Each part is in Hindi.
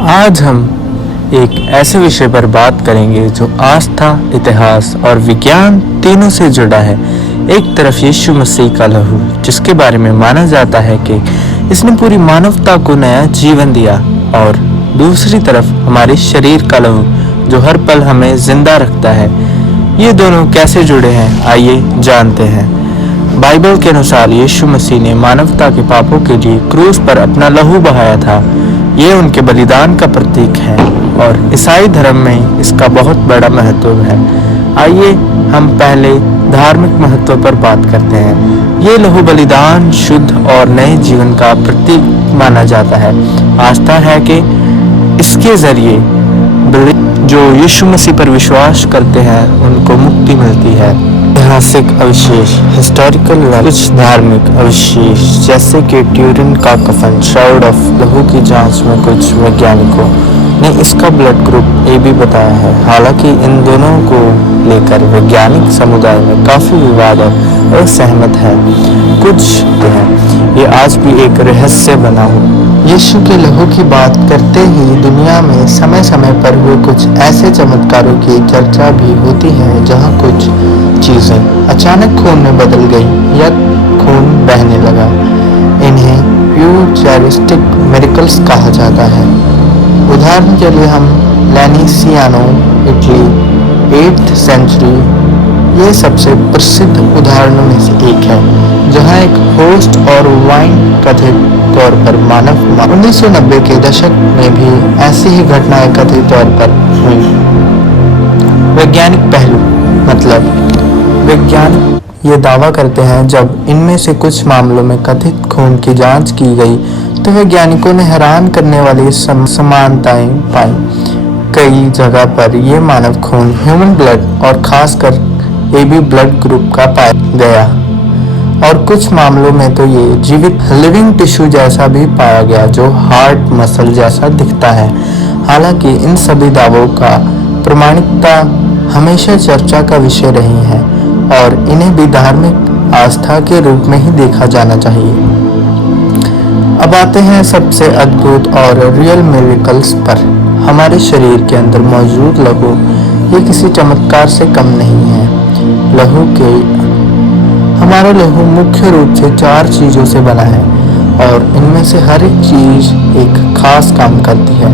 आज हम एक ऐसे विषय पर बात करेंगे जो आस्था, इतिहास और विज्ञान तीनों से जुड़ा है। एक तरफ यीशु मसीह का लहू, जिसके बारे में माना जाता है कि इसने पूरी मानवता को नया जीवन दिया, और दूसरी तरफ हमारे शरीर का लहू, जो हर पल हमें जिंदा रखता है। ये दोनों कैसे जुड़े हैं, आइए जानते हैं। बाइबल के अनुसार यीशु मसीह ने मानवता के पापों के लिए क्रूस पर अपना लहू बहाया था। ये उनके बलिदान का प्रतीक है और ईसाई धर्म में इसका बहुत बड़ा महत्व है। आइए हम पहले धार्मिक महत्व पर बात करते हैं। ये लहू बलिदान, शुद्ध और नए जीवन का प्रतीक माना जाता है। आस्था है कि इसके जरिए जो यीशु मसीह पर विश्वास करते हैं उनको मुक्ति मिलती है। ऐतिहासिक अवशेष, हिस्टोरिकल, कुछ धार्मिक अवशेष जैसे कि ट्यूरिन का कफन, श्राउड ऑफ लहू की जांच में कुछ वैज्ञानिकों ने इसका ब्लड ग्रुप ए बी बताया है। हालांकि इन दोनों को लेकर वैज्ञानिक समुदाय में काफी विवाद और असहमत है। कुछ हैं ये आज भी एक रहस्य बना हो। यीशु के लहू की बात करते ही दुनिया में समय समय पर हुए कुछ ऐसे चमत्कारों की चर्चा भी होती है जहां कुछ चीजें अचानक खून में बदल गई या खून बहने लगा। इन्हें फ्यूचरिस्टिक मिरेकल्स कहा जाता है। उदाहरण के लिए हम लेनिसियानो, इटली, 8th सेंचुरी, ये सबसे प्रसिद्ध उदाहरणों में से एक है, जहां एक होस्ट और वाइन कथित तौर पर मानव 1990 के दशक में भी ऐसी ही घटनाएं कथित तौर पर हुई। वैज्ञानिक पहलू, मतलब वैज्ञानिक ये दावा करते हैं जब इनमें से कुछ मामलों में कथित खून की जांच की गई तो वैज्ञानिकों ने हैरान करने वाली समानताएं पाई। कई जगह पर यह मानव खून, ह्यूमन ब्लड और खासकर AB ब्लड ग्रुप का पाया गया, और कुछ मामलों में तो ये जीवित लिविंग टिश्यू जैसा भी पाया गया जो हार्ट मसल जैसा दिखता है। हालांकि इन सभी दावों का प्रामाणिकता हमेशा चर्चा का विषय रही है और इन्हें भी धार्मिक आस्था के रूप में ही देखा जाना चाहिए। अब आते हैं सबसे अद्भुत और रियल मिरेकल्स पर। हमारे शरीर के अंदर मौजूद लहू ये किसी चमत्कार से कम नहीं है। हमारा लहू मुख्य रूप से 4 चीजों से बना है और इनमें से हर एक चीज एक खास काम करती है।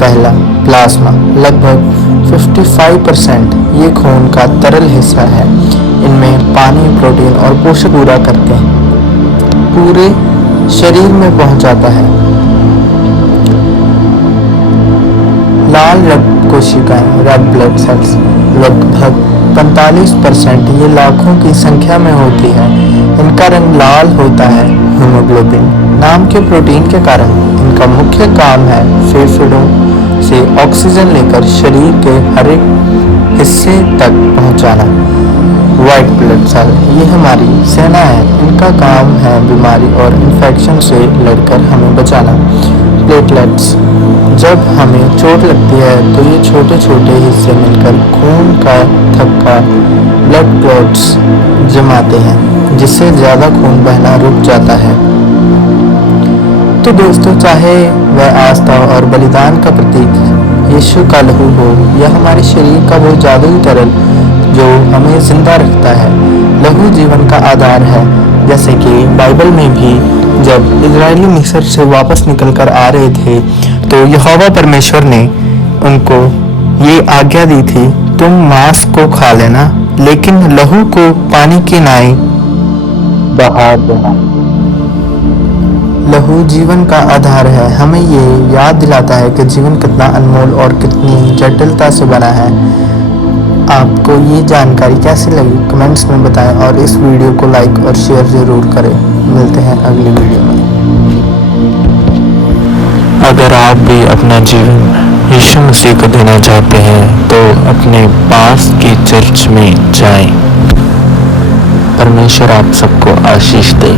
पहला, प्लाज्मा, लगभग 55% ये खून का तरल हिस्सा है। इनमें पानी, प्रोटीन और पोषक पूरा करके पूरे शरीर में पहुंच जाता है। लाल रक्त कोशिकाएं, रेड ब्लड सेल्स, लगभग 45% ये लाखों की संख्या में होती है। इनका रंग लाल होता है हीमोग्लोबिन नाम के प्रोटीन के कारण। इनका मुख्य काम है फेफड़ों से ऑक्सीजन लेकर शरीर के हर एक हिस्से तक पहुंचाना। व्हाइट ब्लड सेल, ये हमारी सेना है। इनका काम है बीमारी और इन्फेक्शन से लड़कर हमें बचाना। प्लेटलेट्स, जब हमें चोट लगती है तो ये छोटे छोटे हिस्से मिलकर खून का थक्का, ब्लड क्लॉट्स जमाते हैं, जिससे ज़्यादा खून बहना रुक जाता है। तो दोस्तों, चाहे वह आस्था और बलिदान का प्रतीक यीशु का लहू हो या हमारे शरीर का वो जादुई तरल जो हमें जिंदा रखता है, लहू जीवन का आधार है। जैसे कि बाइबल में भी जब इजरायली मिस्र से वापस निकलकर आ रहे थे तो यहोवा परमेश्वर ने उनको ये आज्ञा दी थी, तुम मांस को खा लेना लेकिन लहू को पानी की नाई बहा देना। लहू जीवन का आधार है। हमें ये याद दिलाता है कि जीवन कितना अनमोल और कितनी जटिलता से बना है। आपको ये जानकारी कैसी लगी कमेंट्स में बताएं और इस वीडियो को लाइक और शेयर जरूर करें। मिलते हैं अगली वीडियो में। अगर आप भी अपना जीवन यीशु मसीह को देना चाहते हैं तो अपने पास की चर्च में जाएं। परमेश्वर आप सबको आशीष दे।